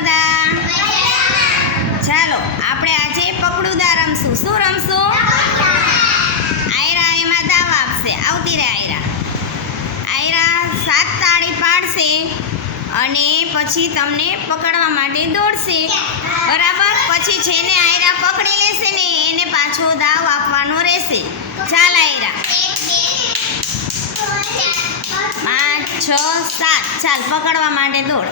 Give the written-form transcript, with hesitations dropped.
બધા? ચાલો આપણે આજે પકડુદા રમશું. શું રમશું? આયરા એમાં દાવ આપશે. આવતી રે આયરા. આયરા 7 તાળી પાડશે અને પછી તમને પકડવા માટે દોડશે. બરાબર? પછી જેને આયરા પકડી લેશે ને એને પાછો દાવ આપવાનો રહેશે. ચાલ આયરા 5 6 7. ચાલ પકડવા માટે દોડ.